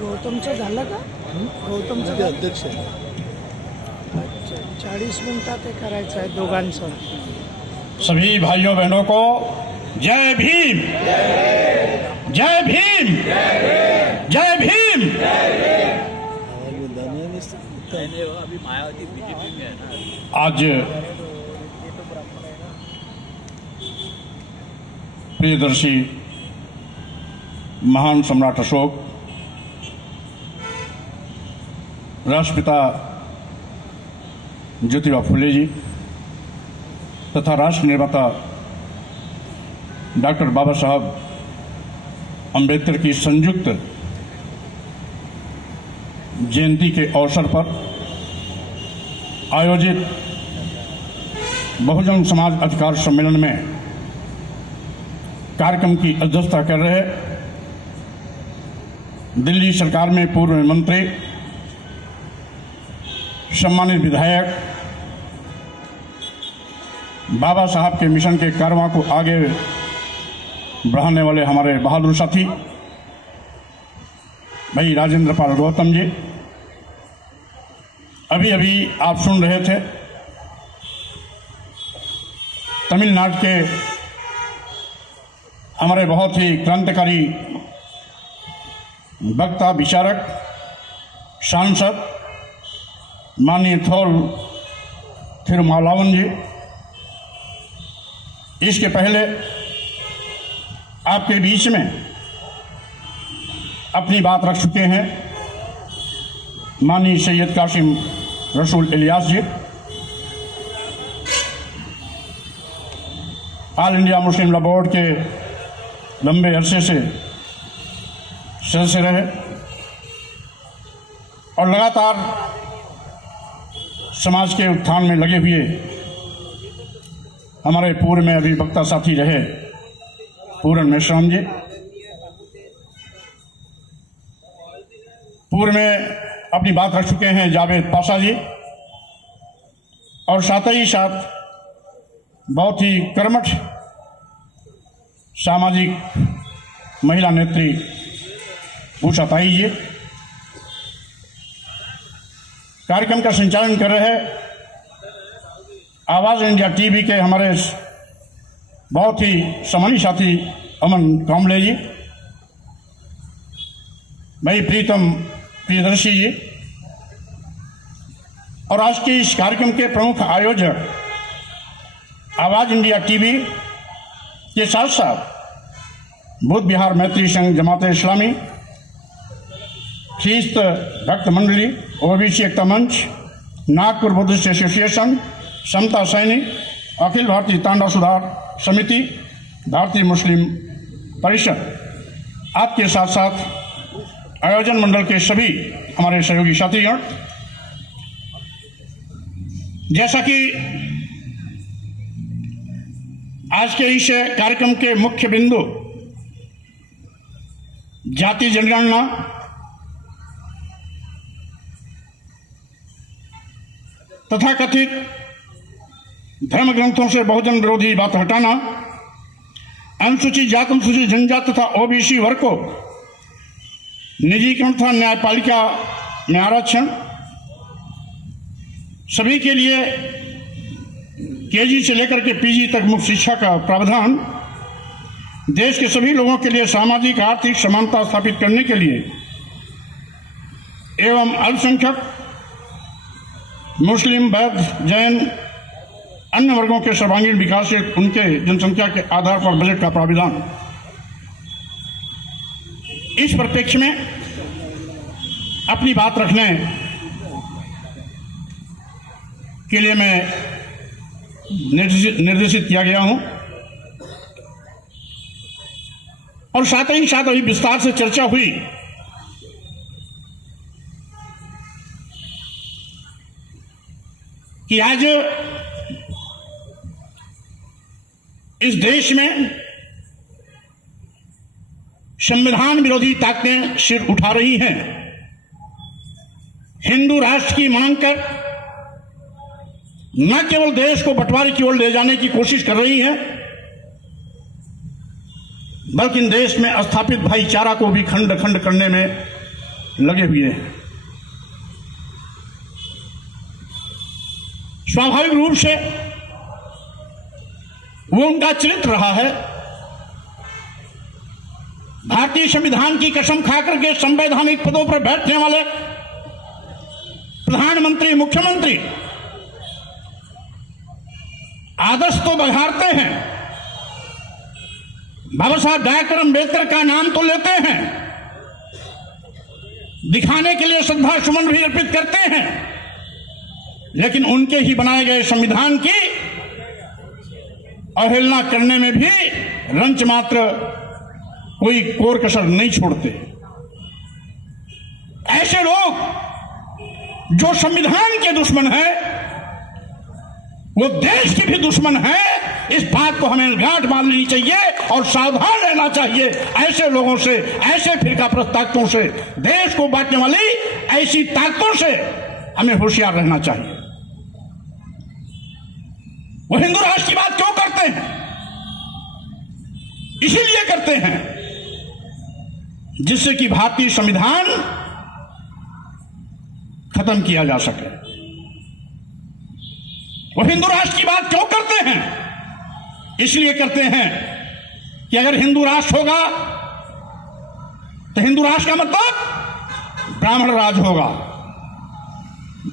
गौतमचं झालं का? गौतमचं ते अध्यक्ष आहे. अच्छा, 40 मिनिटात ते करायचं आहे दोघांचं. सभी भाइयों बहनों को जय भीम, जय भीम, जय भीम. आवाज मिलता नहीं है. अभी मायावती बीजेपी में है ना. आज प्रियदर्शी महान सम्राट अशोक, राष्ट्रपिता ज्योतिबा फुले जी तथा राष्ट्र निर्माता डॉक्टर बाबा साहब अंबेडकर की संयुक्त जयंती के अवसर पर आयोजित बहुजन समाज अधिकार सम्मेलन में कार्यक्रम की अध्यक्षता कर रहे दिल्ली सरकार में पूर्व मंत्री, सम्मानित विधायक, बाबा साहब के मिशन के कारवां को आगे बढ़ाने वाले हमारे बहादुर साथी भाई राजेंद्र पाल गौतम जी, अभी अभी आप सुन रहे थे तमिलनाडु के हमारे बहुत ही क्रांतिकारी वक्ता, विचारक, सांसद माननीय थोल थिरुमावलावन जी. इसके पहले आपके बीच में अपनी बात रख चुके हैं माननीय Syed Qasim Rasool Ilyas ji, all India Muslim law board के लंबे अरसे से सदस्य रहे और लगातार समाज के उत्थान में लगे हुए हमारे पूर्व में अभी वक्ता साथी रहे पूरन मेश्राम जी, पूर्व में अपनी बात रख चुके हैं जावेद पाशा जी, और साथ ही साथ बहुत ही कर्मठ सामाजिक महिला नेत्री उषा ताई जी. कार्यक्रम का संचालन कर रहे आवाज इंडिया टीवी के हमारे बहुत ही सम्मानित साथी अमन कामले जी, भाई प्रीतम प्रियदर्शी जी, और आज के इस कार्यक्रम के प्रमुख आयोजक आवाज इंडिया टीवी के साथ साथ बुद्ध विहार मैत्री संघ जमात इस्लामी, ख्रीस्त भक्त मंडली, ओबीसी एकता मंच, नागपुर बुद्धिस्ट एसोसिएशन, समता सैनिक, अखिल भारतीय तांडा सुधार समिति, भारतीय मुस्लिम परिषद, आपके साथ साथ आयोजन मंडल के सभी हमारे सहयोगी साथीगण. जैसा कि आज के इस कार्यक्रम के मुख्य बिंदु जाति जनगणना, तथा कथित धर्म ग्रंथों से बहुजन विरोधी बात हटाना, अनुसूचित जाति, अनुसूचित जनजाति तथा ओबीसी वर्ग को निजीकरण तथा न्यायपालिका में आरक्षण, सभी के लिए केजी से लेकर के पीजी तक मुफ्त शिक्षा का प्रावधान, देश के सभी लोगों के लिए सामाजिक आर्थिक समानता स्थापित करने के लिए एवं अल्पसंख्यक मुस्लिम, बौद्ध, जैन, अन्य वर्गों के सर्वांगीण विकास से उनके जनसंख्या के आधार पर बजट का प्रावधान. इस परिप्रेक्ष्य में अपनी बात रखने के लिए मैं निर्देशित किया गया हूं और साथ ही साथ अभी विस्तार से चर्चा हुई कि आज इस देश में संविधान विरोधी ताकतें सिर उठा रही हैं, हिंदू राष्ट्र की मांग कर न केवल देश को बंटवारे की ओर ले जाने की कोशिश कर रही है, बल्कि देश में स्थापित भाईचारा को भी खंड खंड करने में लगे हुए हैं। स्वाभाविक रूप से वो उनका चरित्र रहा है। भारतीय संविधान की कसम खाकर के संवैधानिक पदों पर बैठने वाले प्रधानमंत्री, मुख्यमंत्री आदर्श तो बघारते हैं, बाबा साहब डॉक्टर अम्बेडकर का नाम तो लेते हैं, दिखाने के लिए श्रद्धा सुमन भी अर्पित करते हैं, लेकिन उनके ही बनाए गए संविधान की अवहेलना करने में भी रंच मात्र कोई कोर कसर नहीं छोड़ते। ऐसे लोग जो संविधान के दुश्मन हैं, वो देश के भी दुश्मन हैं। इस बात को हमें गांठ बांध लेनी चाहिए और सावधान रहना चाहिए। ऐसे लोगों से, ऐसे फिरकाप्रस्त ताकतों से, देश को बांटने वाली ऐसी ताकतों से हमें होशियार रहना चाहिए। वो हिंदू राष्ट्र की बात क्यों करते हैं? इसीलिए करते हैं जिससे कि भारतीय संविधान खत्म किया जा सके। वो हिंदू राष्ट्र की बात क्यों करते हैं? इसलिए करते हैं कि अगर हिंदू राष्ट्र होगा तो हिंदू राष्ट्र का मतलब ब्राह्मण राज होगा,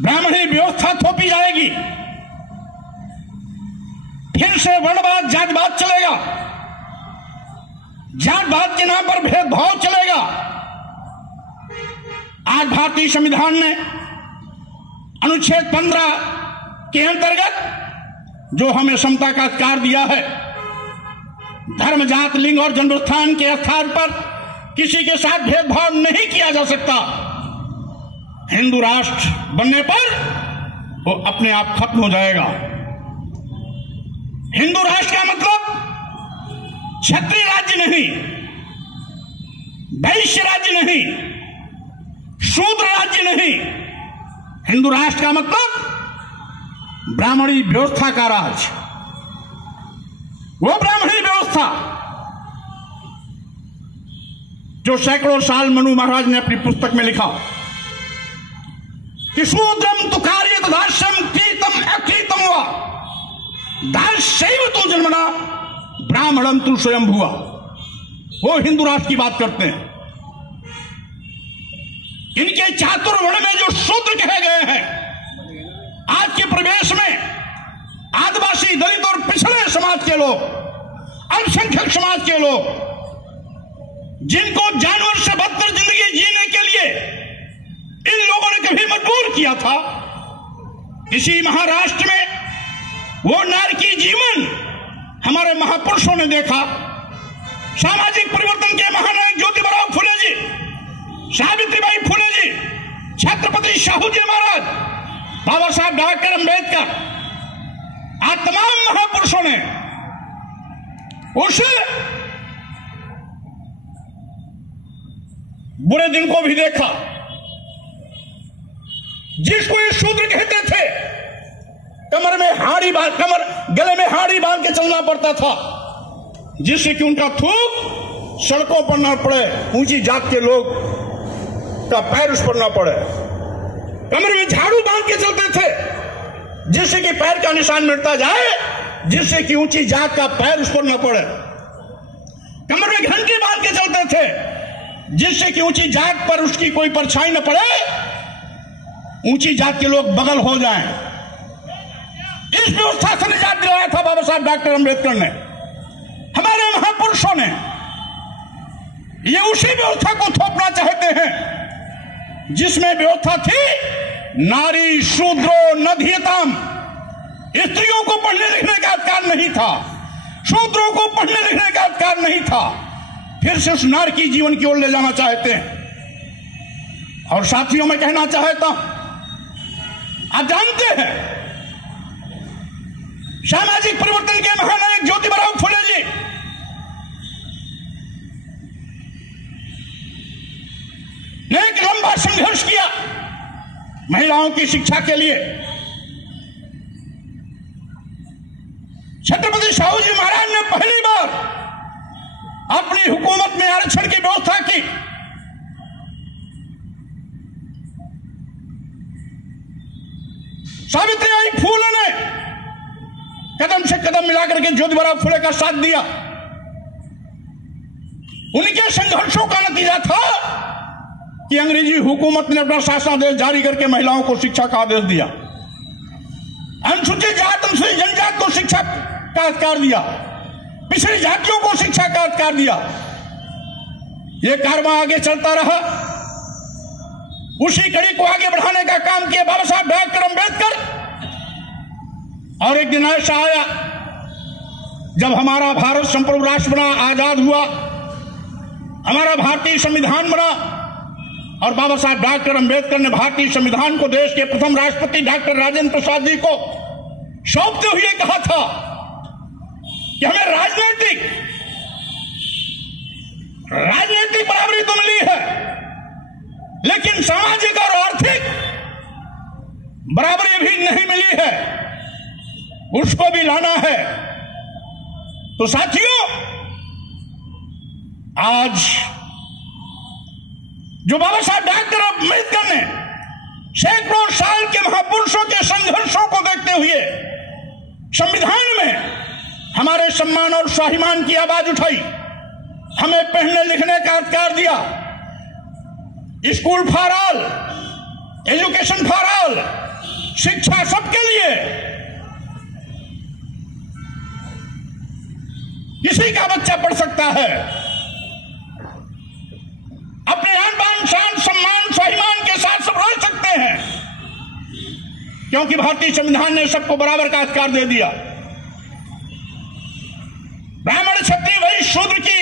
ब्राह्मणी व्यवस्था थोपी जाएगी, फिर से वर्णवाद, जातिवाद चलेगा, जातवाद के नाम पर भेदभाव चलेगा। आज भारतीय संविधान ने अनुच्छेद 15 के अंतर्गत जो हमें समता का अधिकार दिया है, धर्म, जात, लिंग और जन्मस्थान के आधार पर किसी के साथ भेदभाव नहीं किया जा सकता। हिंदू राष्ट्र बनने पर वो अपने आप खत्म हो जाएगा। हिंदू राष्ट्र का मतलब क्षत्रिय राज्य नहीं, वैश्य राज्य नहीं, शूद्र राज्य नहीं। हिंदू राष्ट्र का मतलब ब्राह्मणी व्यवस्था का राज। वो ब्राह्मणी व्यवस्था जो सैकड़ों साल मनु महाराज ने अपनी पुस्तक में लिखा कि शूद्रम तु कार्यत दास्यम कृतम अकृतम वा दास्यैव तु जन्मना ब्राह्मणम तु स्वयं भुवा। वो हिंदू राष्ट्र की बात करते हैं। इनके चातुर्वर्ण में जो शूद्र कहे गए हैं, आज के प्रवेश में आदिवासी, दलित और पिछड़े समाज के लोग, अल्पसंख्यक समाज के लोग, जिनको जानवर से बदतर जिंदगी जीने के लिए इन लोगों ने कभी मजबूर किया था, इसी महाराष्ट्र में वो नारकी जीवन हमारे महापुरुषों ने देखा। सामाजिक परिवर्तन के महानायक ज्योतिबा फुले जी, सावित्रीबाई फुले जी, छत्रपति शाहू जी महाराज, बाबा साहब डॉक्टर अम्बेडकर, आज तमाम महापुरुषों ने उस बुरे दिन को भी देखा जिसको ये शूद्र कहते थे। कमर में हाड़ी बांध, गले में हाड़ी बांध के चलना पड़ता था, जिससे कि उनका थूक सड़कों पर ना पड़े, ऊंची जात के लोग का पैर उस पर ना पड़े। कमर में झाड़ू बांध के चलते थे, जिससे कि पैर का निशान मिटता जाए, जिससे कि ऊंची जात का पैर उस पर न पड़े। कमर में घंटी बांध के चलते थे, जिससे कि ऊंची जात पर उसकी कोई परछाई न पड़े, ऊंची जात के लोग बगल हो जाएं। इस व्यवस्था से निजात दिलाया था बाबा साहब डॉक्टर अम्बेडकर ने, हमारे महापुरुषों ने। ये उसी व्यवस्था को थोपना चाहते हैं जिसमें व्यवस्था थी नारी शूद्रो नधीयताम। स्त्रियों को पढ़ने लिखने का अधिकार नहीं था, शूद्रों को पढ़ने लिखने का अधिकार नहीं था। फिर से उस नारकी जीवन की ओर ले जाना चाहते हैं। और साथियों, मैं कहना चाहता हूं, आप जानते हैं सामाजिक परिवर्तन के महानायक ज्योतिबा फुले जी ने एक लंबा संघर्ष किया महिलाओं की शिक्षा के लिए। छत्रपति शाहू जी महाराज ने पहली बार अपनी हुकूमत में आरक्षण की व्यवस्था की। कदम से कदम मिलाकर के ज्योतिबा फुले का साथ दिया। उनके संघर्षों का नतीजा था कि अंग्रेजी हुकूमत ने अपना शासनादेश जारी करके महिलाओं को शिक्षा का आदेश दिया, अनुसूचित जात अनुसूचित जनजात को शिक्षा का अधिकार दिया, पिछड़ी जातियों को शिक्षा का अधिकार दिया। यह कारवां आगे चलता रहा। उसी कड़ी को आगे बढ़ाने का काम किया बाबा साहब डॉक्टर अम्बेडकर। और एक दिन ऐसा आया जब हमारा भारत संप्रभु राष्ट्र बना, आजाद हुआ, हमारा भारतीय संविधान बना और बाबा साहब डॉक्टर अम्बेडकर ने भारतीय संविधान को देश के प्रथम राष्ट्रपति डॉक्टर राजेंद्र प्रसाद जी को सौंपते हुए कहा था कि हमें राजनीतिक बराबरी तो मिली है, लेकिन सामाजिक और आर्थिक बराबरी भी नहीं मिली है, उसको भी लाना है। तो साथियों, आज जो बाबा साहब डॉक्टर अम्बेडकर ने सैकड़ों साल के महापुरुषों के संघर्षों को देखते हुए संविधान में हमारे सम्मान और स्वाभिमान की आवाज उठाई, हमें पढ़ने लिखने का अधिकार दिया, school for all, education for all, शिक्षा सबके लिए, किसी का बच्चा पढ़ सकता है, अपने आन बान शान सम्मान स्वाभिमान के साथ सब रह सकते हैं, क्योंकि भारतीय संविधान ने सबको बराबर का अधिकार दे दिया। ब्राह्मण क्षत्रिय वैश्य शूद्र की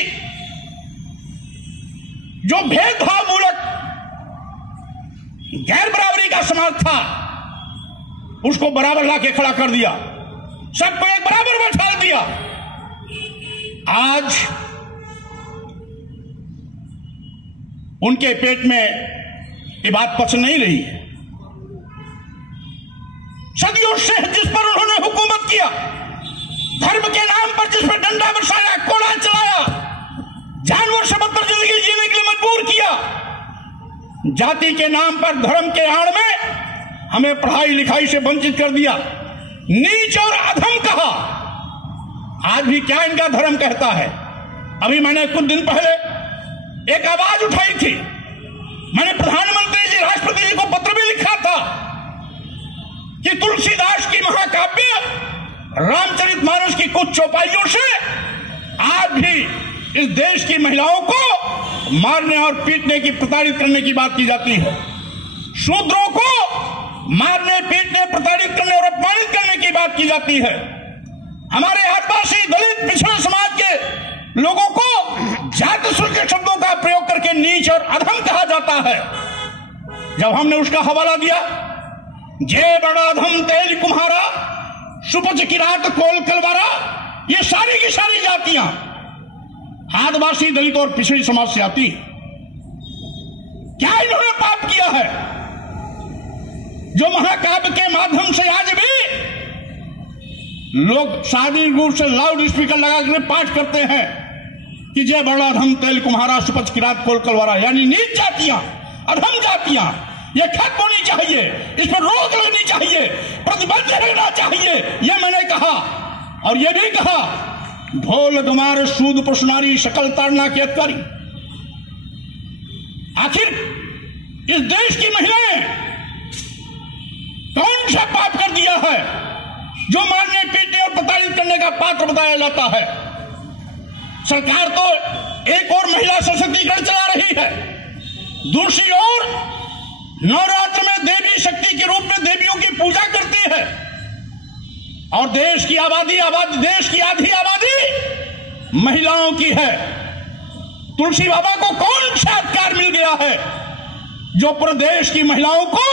जो भेदभाव मूलक गैर बराबरी का समाज था, उसको बराबर लाके खड़ा कर दिया, सबको एक बराबर बैठा दिया। आज उनके पेट में ये बात पच नहीं रही है। सदियों से जिस पर उन्होंने हुकूमत किया, धर्म के नाम पर जिस पर डंडा बरसाया, कोड़ा चलाया, जानवर से बदतर जिंदगी जीने के लिए मजबूर किया, जाति के नाम पर धर्म के आड़ में हमें पढ़ाई लिखाई से वंचित कर दिया, नीच और अधम कहा। आज भी क्या इनका धर्म कहता है? अभी मैंने कुछ दिन पहले एक आवाज उठाई थी, मैंने प्रधानमंत्री जी राष्ट्रपति जी को पत्र भी लिखा था कि तुलसीदास की महाकाव्य रामचरितमानस की कुछ चौपाइयों से आज भी इस देश की महिलाओं को मारने और पीटने की, प्रताड़ित करने की बात की जाती है। शूद्रों को मारने, पीटने, प्रताड़ित करने और अपमानित करने की बात की जाती है। हमारे आदिवासी, दलित, पिछड़े समाज के लोगों को जाति सूचक के शब्दों का प्रयोग करके नीच और अधम कहा जाता है। जब हमने उसका हवाला दिया, जे बड़ा अधम तेल कुम्हारा, सुपच किरात कोल कलवारा, ये सारी की सारी जातियां आदिवासी, दलित और पिछड़ी समाज से आती। क्या इन्होंने पाप किया है जो महाकाव्य के माध्यम से आज भी लोग शारीरिक रूप से लाउड स्पीकर लगाकर पाठ करते हैं कि जय बड़ा अधम तेल कुम्हारा, सुपच किरात कोल कलवारा, यानी नीच जातियां, अधम जातियां, ये खत्म होनी चाहिए, इस पर रोक लगनी चाहिए, प्रतिबंध रहना चाहिए। यह मैंने कहा और यह भी कहा, ढोल गमार सूद प्रश्नारी शकल ताड़ना के अधिकारी। आखिर इस देश की महिलाएं कौन सा पाप कर दिया है जो मारने, पीटने और प्रताड़ित करने का पात्र बताया जाता है? सरकार तो एक और महिला सशक्तिकरण चला रही है, दूसरी ओर नवरात्र में देवी शक्ति के रूप में देवियों की पूजा करती है, और देश की आबादी देश की आधी आबादी महिलाओं की है। तुलसी बाबा को कौन सा अधिकार मिल गया है जो प्रदेश की महिलाओं को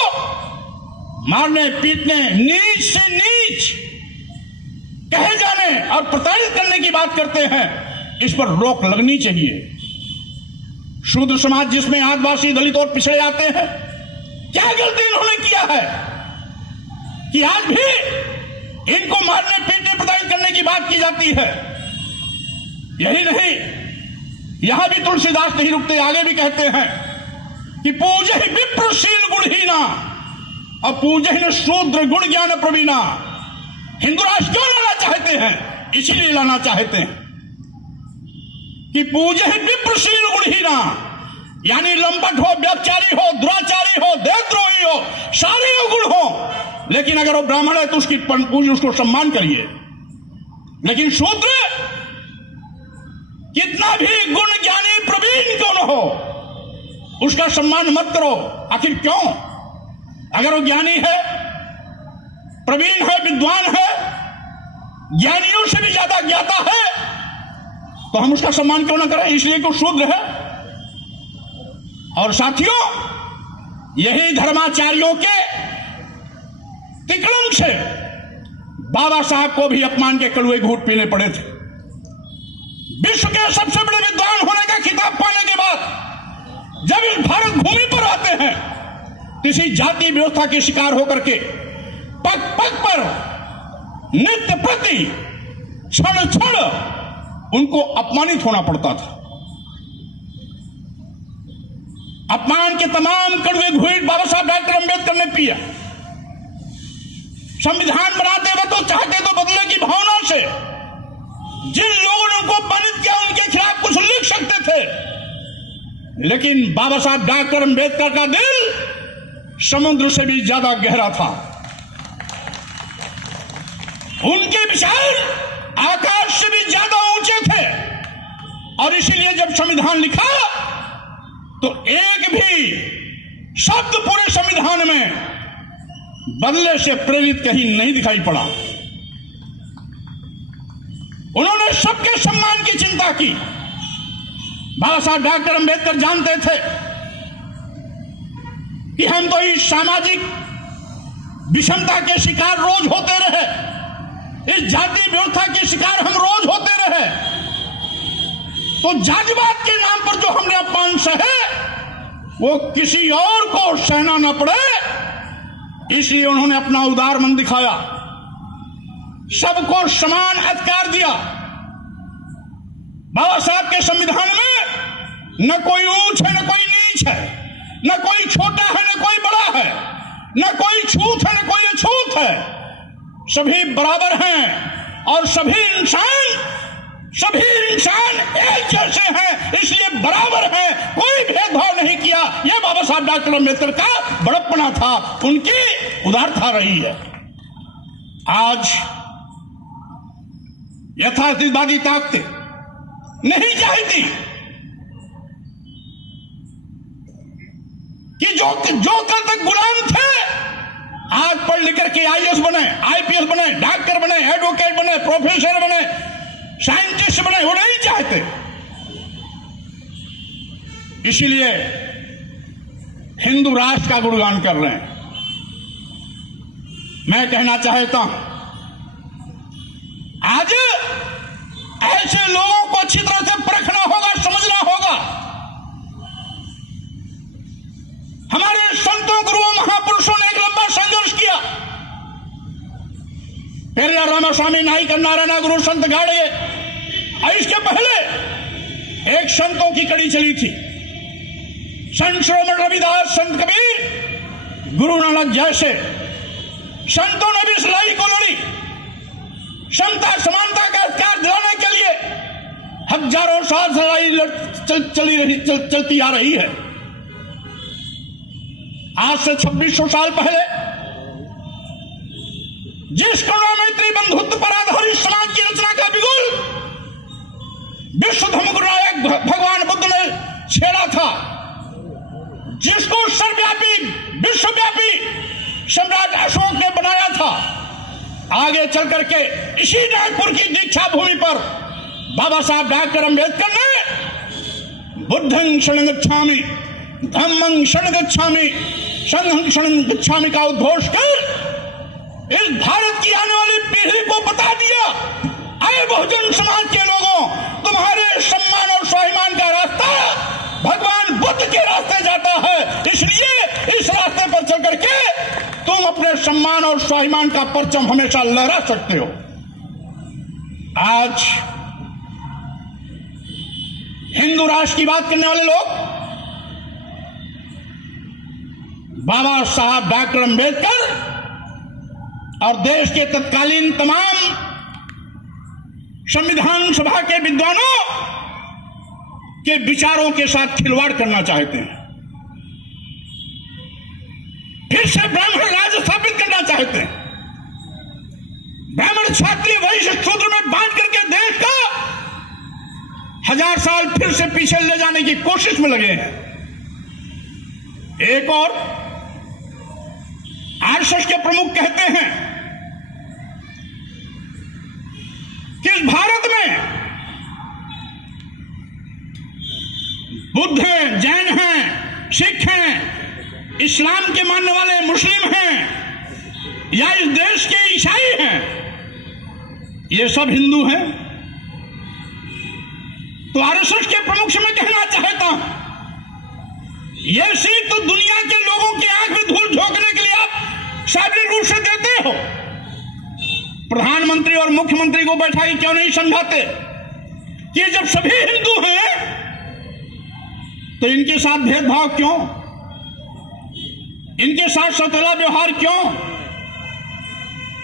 मारने, पीटने, नीच से नीच कहे जाने और प्रताड़ित करने की बात करते हैं? इस पर रोक लगनी चाहिए। शूद्र समाज जिसमें आदिवासी, दलित और पिछड़े आते हैं, क्या गलती इन्होंने किया है कि आज भी इनको मारने, पीटने, प्रताड़ित करने की बात की जाती है? यही नहीं, यहां भी तुलसीदास नहीं रुकते, आगे भी कहते हैं कि पूजे ही विप्रशील गुणहीना और पूजे ही शूद्र गुण ज्ञान प्रवीणा। हिंदू राष्ट्र क्यों लड़ा चाहते हैं, इसीलिए लाना चाहते हैं कि पूजे विप्रशील गुणहीना, यानी लंपट हो, व्यभिचारी हो, दुराचारी हो, देशद्रोही हो, सारे गुण हो, लेकिन अगर वो ब्राह्मण है तो उसकी पूजिए, उसको सम्मान करिए। लेकिन शूद्र कितना भी गुण ज्ञानी प्रवीण क्यों न हो, उसका सम्मान मत करो। आखिर क्यों? अगर वो ज्ञानी है, प्रवीण है, विद्वान है, ज्ञानियों से भी ज्यादा ज्ञाता है, तो हम उसका सम्मान क्यों न करें? इसलिए कि वो शूद्र है। और साथियों, यही धर्माचार्यों के तिकड़म से बाबा साहब को भी अपमान के कड़वे घूंट पीने पड़े थे। विश्व के सबसे बड़े विद्वान होने का खिताब पाने के बाद जब इस भारत भूमि पर आते हैं, किसी जाति व्यवस्था के शिकार होकर के पग पग पर नित्य प्रति क्षण क्षण उनको अपमानित होना पड़ता था। अपमान के तमाम कड़वे घूंट बाबा साहब डॉक्टर अंबेडकर ने पिया। संविधान बनाते वक्त तो चाहते तो बदले की भावना से जिन लोगों ने उनको अपमानित किया उनके खिलाफ कुछ लिख सकते थे, लेकिन बाबा साहब डॉक्टर अंबेडकर का दिल समुद्र से भी ज्यादा गहरा था। उनके विचार आकाश से भी ज्यादा ऊंचे थे, और इसीलिए जब संविधान लिखा तो एक भी शब्द पूरे संविधान में बदले से प्रेरित कहीं नहीं दिखाई पड़ा। उन्होंने सबके सम्मान की चिंता की। बाबा साहब डॉक्टर अंबेडकर जानते थे कि हम तो इस सामाजिक विषमता के शिकार रोज होते रहे, इस जाति व्यवस्था के शिकार हम रोज होते रहे, तो जातिवाद के नाम पर जो हमने अपमान सहे वो किसी और को सहना न पड़े, इसलिए उन्होंने अपना उदार मन दिखाया, सबको समान अधिकार दिया। बाबा साहब के संविधान में न कोई ऊंच है, न कोई नीच है, न कोई छोटा है, न कोई बड़ा है, न कोई छूत है, न कोई अछूत है, सभी बराबर हैं और सभी इंसान एक जैसे हैं, इसलिए बराबर हैं, कोई भेदभाव नहीं किया। यह बाबा साहब डॉक्टर अंबेडकर का बड़प्पना था, उनकी उदारता रही है। आज यथार्थवादी ताकतें नहीं चाहती कि जो कल तक गुलाम थे आज पढ़ लिख करके आईएएस बने, आईपीएस बने, डॉक्टर बने, एडवोकेट बने, प्रोफेसर बने, साइंटिस्ट बने, वो नहीं चाहते। इसीलिए हिंदू राष्ट्र का गुणगान कर रहे हैं। मैं कहना चाहता हूं, आज ऐसे लोगों को अच्छी तरह से परखना होगा, समझना होगा। हमारे संतों, गुरुओं, महापुरुषों ने एक लंबा संघर्ष किया। पेरियार रामास्वामी नाईक, नारायण गुरु, संत गाड़े, और इसके पहले एक संतों की कड़ी चली थी। संत श्रोमण रविदास, संत कबीर, गुरु नानक जैसे संतों ने भी इस लड़ाई को लड़ी। समता समानता का अधिकार दिलाने के लिए हजारों साल से लड़ाई चलती आ रही है। आज से 2600 साल पहले जिस करुणा मैत्री बंधुत्व पर आधारित समाज की रचना का बिगुल विश्व धर्म गुरु नायक भगवान बुद्ध ने छेड़ा था, जिसको सर्वव्यापी विश्वव्यापी सम्राट अशोक ने बनाया था, आगे चल करके इसी नागपुर की दीक्षा भूमि पर बाबा साहब डॉक्टर अंबेडकर ने बुद्धं शरणं गच्छामि, धम्मं शरणं गच्छामि, संघं शरणं गच्छामि का उद्घोष कर इस भारत की आने वाली पीढ़ी को बता दिया, आए बहुजन समाज के लोगों, तुम्हारे सम्मान और स्वाभिमान का रास्ता भगवान बुद्ध के रास्ते जाता है, इसलिए इस रास्ते पर चल करके तुम अपने सम्मान और स्वाभिमान का परचम हमेशा लहरा सकते हो। आज हिंदू राष्ट्र की बात करने वाले लोग बाबा साहब डॉक्टर अंबेडकर और देश के तत्कालीन तमाम संविधान सभा के विद्वानों के विचारों के साथ खिलवाड़ करना चाहते हैं, फिर से ब्राह्मण राज स्थापित करना चाहते हैं, ब्राह्मण क्षत्रिय वैश्य शूद्र में बांट करके देश का 1000 साल फिर से पीछे ले जाने की कोशिश में लगे हैं। एक और आरएसएस के प्रमुख कहते हैं कि इस भारत में बुद्ध हैं, जैन हैं, सिख हैं, इस्लाम के मानने वाले मुस्लिम हैं या इस देश के ईसाई हैं, ये सब हिंदू हैं। तो आरएसएस के प्रमुख से मैं कहना चाहता हूं, यह सीट तो दुनिया के लोगों की आंख में धूल झोंकने के लिए आप सार्वजनिक रूप से देते हो। प्रधानमंत्री और मुख्यमंत्री को बैठा के क्यों नहीं समझाते कि जब सभी हिंदू हैं तो इनके साथ भेदभाव क्यों, इनके साथ सौतेला व्यवहार क्यों,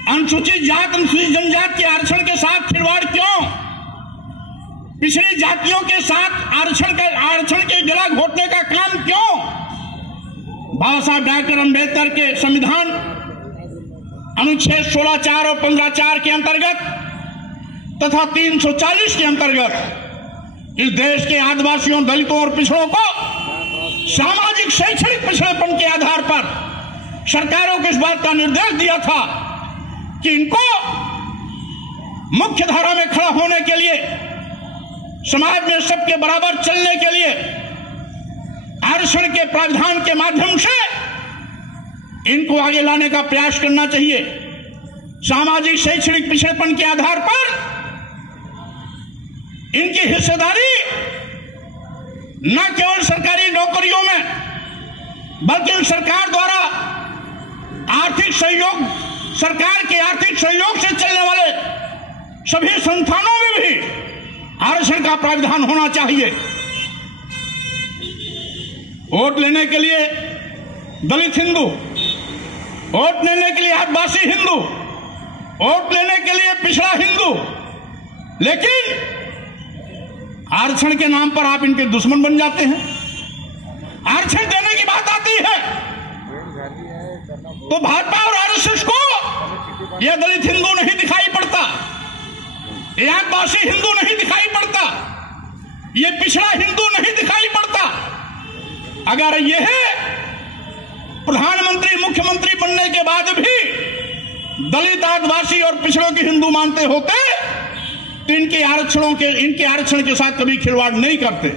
अनुसूचित जात अनुसूचित जनजाति के आरक्षण के साथ खिलवाड़ क्यों, पिछड़ी जातियों के साथ आरक्षण के गला घोटने का काम क्यों। बाबा साहब डॉक्टर अंबेडकर के संविधान अनुच्छेद 16(4) और 15(4) के अंतर्गत तथा 340 के अंतर्गत इस देश के आदिवासियों, दलितों और पिछड़ों को सामाजिक शैक्षणिक पिछड़ेपन के आधार पर सरकारों को इस बात का निर्देश दिया था कि इनको मुख्य धारा में खड़ा होने के लिए, समाज में सबके बराबर चलने के लिए आरक्षण के प्रावधान के माध्यम से इनको आगे लाने का प्रयास करना चाहिए। सामाजिक शैक्षणिक पिछड़ेपन के आधार पर इनकी हिस्सेदारी न केवल सरकारी नौकरियों में बल्कि सरकार द्वारा आर्थिक सहयोग, सरकार के आर्थिक सहयोग से चलने वाले सभी संस्थानों में भी आरक्षण का प्रावधान होना चाहिए। वोट लेने के लिए दलित हिंदू, वोट लेने के लिए आदिवासी हिंदू, वोट लेने के लिए पिछड़ा हिंदू, लेकिन आरक्षण के नाम पर आप इनके दुश्मन बन जाते हैं। आरक्षण देने की बात आती है तो भाजपा और आरएसएस को यह दलित हिंदू नहीं दिखाई पड़ता, ये आदिवासी हिंदू नहीं दिखाई पड़ता, ये पिछड़ा हिंदू नहीं दिखाई पड़ता। अगर यह प्रधानमंत्री मुख्यमंत्री बनने के बाद भी दलित, आदिवासी और पिछड़ों के हिंदू मानते होते तो इनके आरक्षण के साथ कभी खिलवाड़ नहीं करते।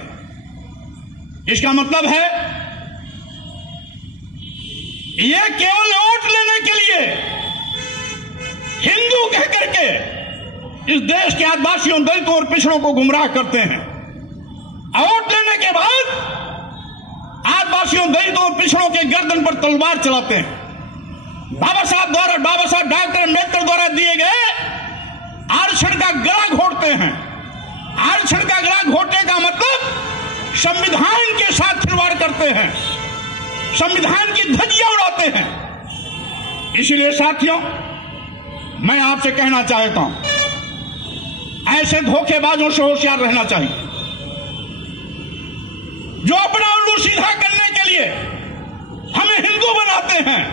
इसका मतलब है ये केवल वोट लेने के लिए हिंदू कहकर के इस देश के आदिवासियों, दलितों और पिछड़ों को गुमराह करते हैं। वोट लेने के बाद आदिवासियों, दलितों और पिछड़ों के गर्दन पर तलवार चलाते हैं। बाबा साहब डॉक्टर अंबेडकर द्वारा दिए गए आरक्षण का गला घोटते हैं। आरक्षण का गला घोटने का मतलब संविधान के साथ खिलवाड़ करते हैं, संविधान की धज्जियां उड़ाते हैं। इसलिए साथियों, मैं आपसे कहना चाहता हूं, ऐसे धोखेबाजों से होशियार रहना चाहिए जो अपना उल्लू सीधा करने के लिए हमें हिंदू बनाते हैं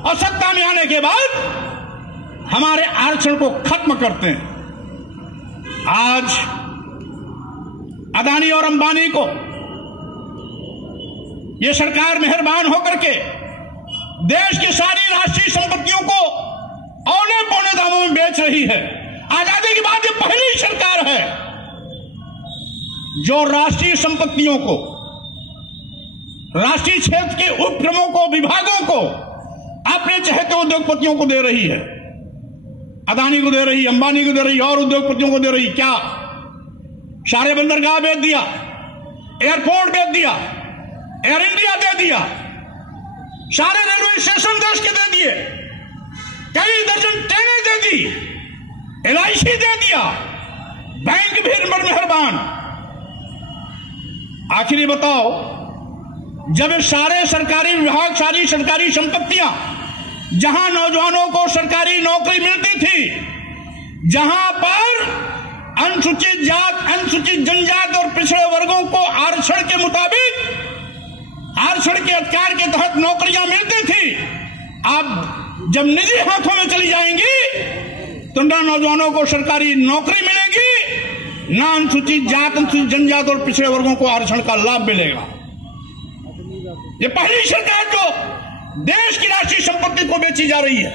और सत्ता में आने के बाद हमारे आरक्षण को खत्म करते हैं। आज अदानी और अंबानी को यह सरकार मेहरबान होकर के देश की सारी राष्ट्रीय संपत्तियों को औने पौने दामों में बेच रही है। आजादी के बाद यह पहली सरकार है जो राष्ट्रीय संपत्तियों को, राष्ट्रीय क्षेत्र के उपक्रमों को, विभागों को अपने चहेते उद्योगपतियों को दे रही है। अदानी को दे रही, अंबानी को दे रही और उद्योगपतियों को दे रही। क्या सारे बंदरगाह बेच दिया, एयरपोर्ट बेच दिया, एयर इंडिया दे दिया, सारे रेलवे स्टेशन देश के दे दिए, कई दर्जन ट्रेनें दे दी, LIC दे दिया, बैंक भी मेहरबान। आखिरी बताओ, जब सारे सरकारी विभाग, सारी सरकारी संपत्तियां, जहां नौजवानों को सरकारी नौकरी मिलती थी, जहां पर अनुसूचित जात, अनुसूचित जनजात और पिछड़े वर्गों को आरक्षण के मुताबिक, आरक्षण के अधिकार के तहत नौकरियां मिलती थी। अब जब निजी हाथों में चली जाएंगी तो ना नौजवानों को सरकारी नौकरी मिलेगी, ना अनुसूचित जात, अनुसूचित जनजात और पिछड़े वर्गों को आरक्षण का लाभ मिलेगा। ये पहली सरकार जो देश की राष्ट्रीय संपत्ति को बेची जा रही है।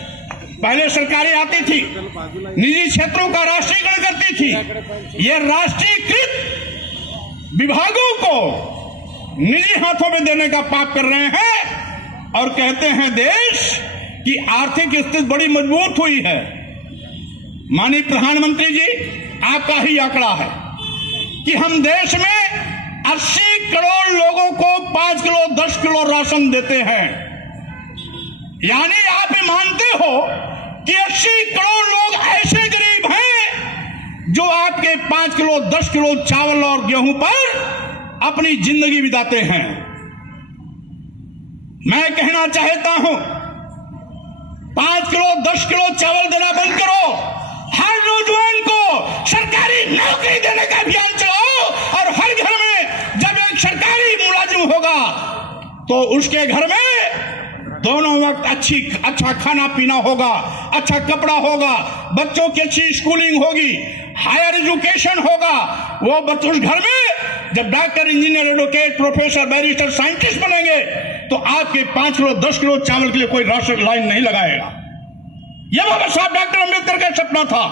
पहले सरकारें आती थी, निजी क्षेत्रों का राष्ट्रीयकरण करती थी। ये राष्ट्रीयकृत विभागों को निजी हाथों में देने का पाप कर रहे हैं और कहते हैं देश की आर्थिक स्थिति बड़ी मजबूत हुई है। माननीय प्रधानमंत्री जी, आपका ही आंकड़ा है कि हम देश में 80 करोड़ लोगों को 5 किलो 10 किलो राशन देते हैं। यानी आप ये मानते हो कि 80 करोड़ लोग ऐसे गरीब हैं जो आपके 5 किलो 10 किलो चावल और गेहूं पर अपनी जिंदगी बिताते हैं। मैं कहना चाहता हूं, 5 किलो 10 किलो चावल देना बंद करो, हर नौजवान को सरकारी नौकरी देने का अभियान चलाओ और हर घर में जब एक सरकारी मुलाजिम होगा तो उसके घर में दोनों वक्त अच्छा खाना पीना होगा, अच्छा कपड़ा होगा, बच्चों की अच्छी स्कूलिंग होगी, हायर एजुकेशन होगा। वो बच्चे उस घर में जब doctor, engineer, advocate, professor, barrister, scientist बनेंगे तो आपके 5 किलो 10 किलो चावल के लिए कोई राशन लाइन नहीं लगाएगा। यह बाबा साहब डॉक्टर अंबेडकर का सपना था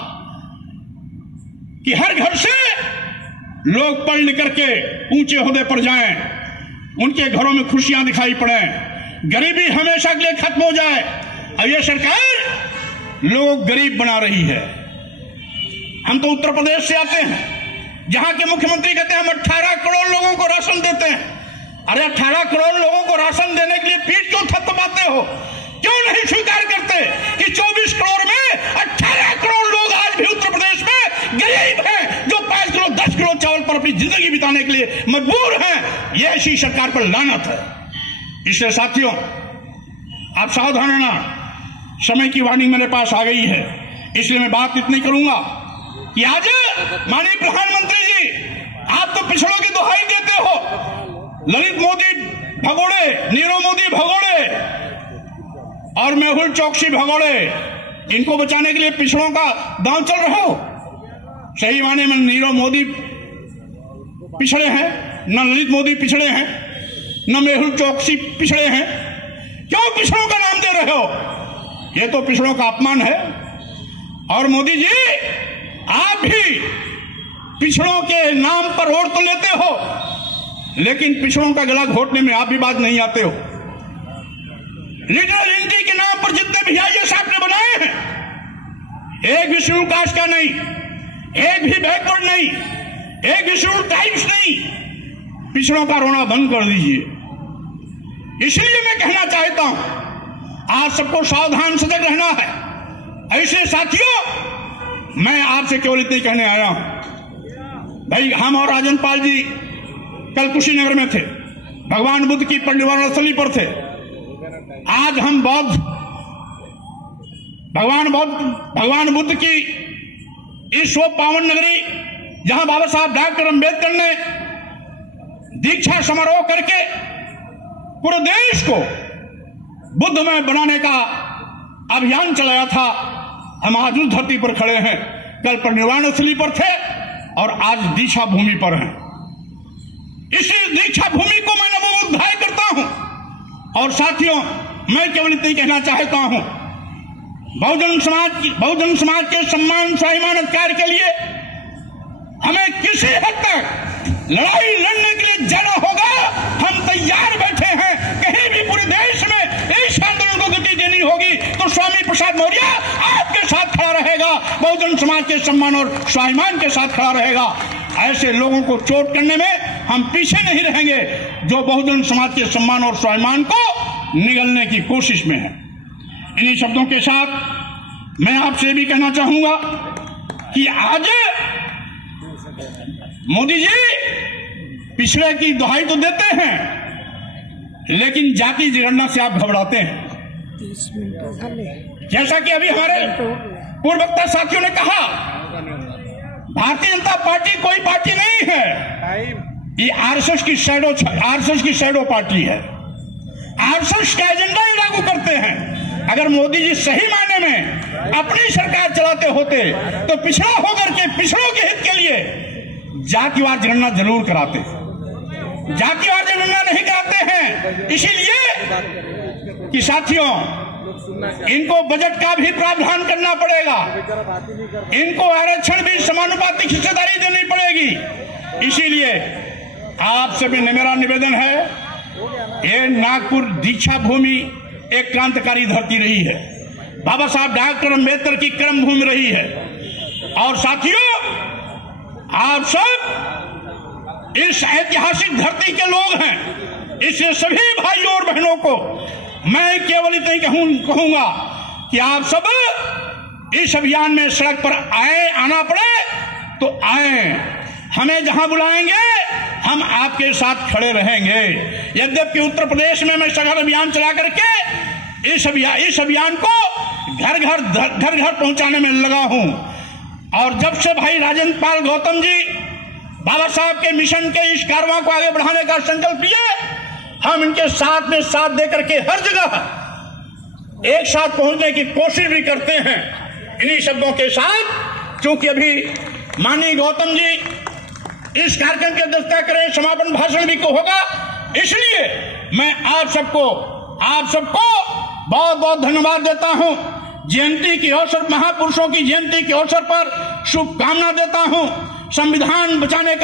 कि हर घर से लोग पढ़ लिख करके ऊंचे ओहदे पर जाएं, उनके घरों में खुशियां दिखाई पड़े, गरीबी हमेशा के लिए खत्म हो जाए। और यह सरकार लोग गरीब बना रही है। हम तो उत्तर प्रदेश से आते हैं, जहां के मुख्यमंत्री कहते हैं हम 18 करोड़ लोगों को राशन देते हैं। अरे 18 करोड़ लोगों को राशन देने के लिए पीठ क्यों थपथपाते हो? क्यों नहीं स्वीकार करते कि 24 करोड़ में 18 करोड़ लोग आज भी उत्तर प्रदेश में गरीब हैं, जो 5 किलो 10 किलो चावल पर अपनी जिंदगी बिताने के लिए मजबूर हैं। यह ऐसी सरकार पर लानत है। इसलिए साथियों, आप सावधान रहना, समय की वार्निंग मेरे पास आ गई है। इसलिए मैं बात इतनी करूंगा कि आज माननीय प्रधानमंत्री जी, आप तो पिछड़ों की दुहाई देते हो, ललित मोदी भगोड़े, नीरव मोदी भगोड़े और मेहुल चोकसी भगोड़े, इनको बचाने के लिए पिछड़ों का दांव चल रहे हो। सही माने में नीरव मोदी पिछड़े हैं, न ललित मोदी पिछड़े हैं, न मेहुल चोकसी पिछड़े हैं। क्यों पिछड़ों का नाम दे रहे हो? यह तो पिछड़ों का अपमान है। और मोदी जी, आप भी पिछड़ों के नाम पर वोट तो लेते हो, लेकिन पिछड़ों का गला घोटने में आप भी बात नहीं आते हो। रीजनल यूनिटी के नाम पर जितने भी आईएएस आपने बनाए हैं, एक भी शेड्यूल कास्ट का नहीं, एक भी बैकवर्ड नहीं, एक भी शेड्यूल ट्राइब्स नहीं। पिछड़ों का रोना बंद कर दीजिए। इसलिए मैं कहना चाहता हूं, आज सबको सावधान सजग रहना है। ऐसे साथियों, मैं आपसे केवल इतने कहने आया हूं, भाई हम और राजन पाल जी कल कुशीनगर में थे, भगवान बुद्ध की परिनिर्वाण स्थली पर थे। आज हम भगवान बुद्ध की इस पावन नगरी, जहां बाबा साहब डॉक्टर अंबेडकर ने दीक्षा समारोह करके पूरे देश को बुद्धमय बनाने का अभियान चलाया था, हम आज उस धरती पर खड़े हैं। कल परिनिर्वाण स्थली पर थे और आज दीक्षा भूमि पर हैं। इसी दीक्षा भूमि को मैं नमोबुद्धाय करता हूं। और साथियों, मैं केवल इतना ही कहना चाहता हूं, बहुजन समाज के सम्मान, स्वाभिमान, अधिकार के लिए हमें किसी हद तक लड़ाई लड़ने के लिए जाना होगा। हम तैयार बैठे हैं। कहीं भी पूरे देश में इस आंदोलन को गति देनी होगी तो स्वामी प्रसाद मौर्य आपके साथ खड़ा रहेगा, बहुजन समाज के सम्मान और स्वाभिमान के साथ खड़ा रहेगा। ऐसे लोगों को चोट करने में हम पीछे नहीं रहेंगे जो बहुजन समाज के सम्मान और स्वाभिमान को निगलने की कोशिश में है। इन्हीं शब्दों के साथ मैं आपसे भी कहना चाहूंगा कि आज मोदी जी पिछड़े की दुहाई तो देते हैं, लेकिन जाति जनगणना से आप घबराते हैं। 30 मिनट जैसा कि अभी हमारे पूर्व वक्ता साथियों ने कहा, भारतीय जनता पार्टी कोई पार्टी नहीं है, ये आरएसएस की शैडो पार्टी है। आरएसएस का एजेंडा ही लागू करते हैं। अगर मोदी जी सही मायने में अपनी सरकार चलाते होते तो पिछड़ा होकर के पिछड़ों के हित के लिए जातिवार जनगणना जरूर कराते। जातिवार जनगणना नहीं कराते हैं, इसीलिए कि साथियों इनको बजट का भी प्रावधान करना पड़ेगा, इनको आरक्षण भी समानुपातिक हिस्सेदारी देनी पड़ेगी। इसीलिए आप सभी ने मेरा निवेदन है, ये नागपुर दीक्षा भूमि एक क्रांतिकारी धरती रही है, बाबा साहब डॉक्टर अम्बेडकर की कर्म भूमि रही है। और साथियों आप सब इस ऐतिहासिक धरती के लोग हैं, इसलिए सभी भाइयों और बहनों को मैं केवल इतना ही कहूंगा कि आप सब इस अभियान में सड़क पर आना पड़े तो आए, हमें जहां बुलाएंगे हम आपके साथ खड़े रहेंगे। यद्यपि उत्तर प्रदेश में मैं सघन अभियान चला करके इस अभियान को घर घर पहुंचाने में लगा हूं। और जब से भाई राजेंद्र पाल गौतम जी बाबा साहब के मिशन के इस कारवां को आगे बढ़ाने का संकल्प लिए, हम इनके साथ में साथ देकर के हर जगह एक साथ पहुंचने की कोशिश भी करते हैं। इन्हीं शब्दों के साथ, क्योंकि अभी माननीय गौतम जी इस कार्यक्रम की अध्यक्षता करें, समापन भाषण भी को होगा, इसलिए मैं आप सबको बहुत बहुत धन्यवाद देता हूं। जयंती के अवसर, महापुरुषों की जयंती के अवसर पर शुभकामना देता हूं। संविधान बचाने का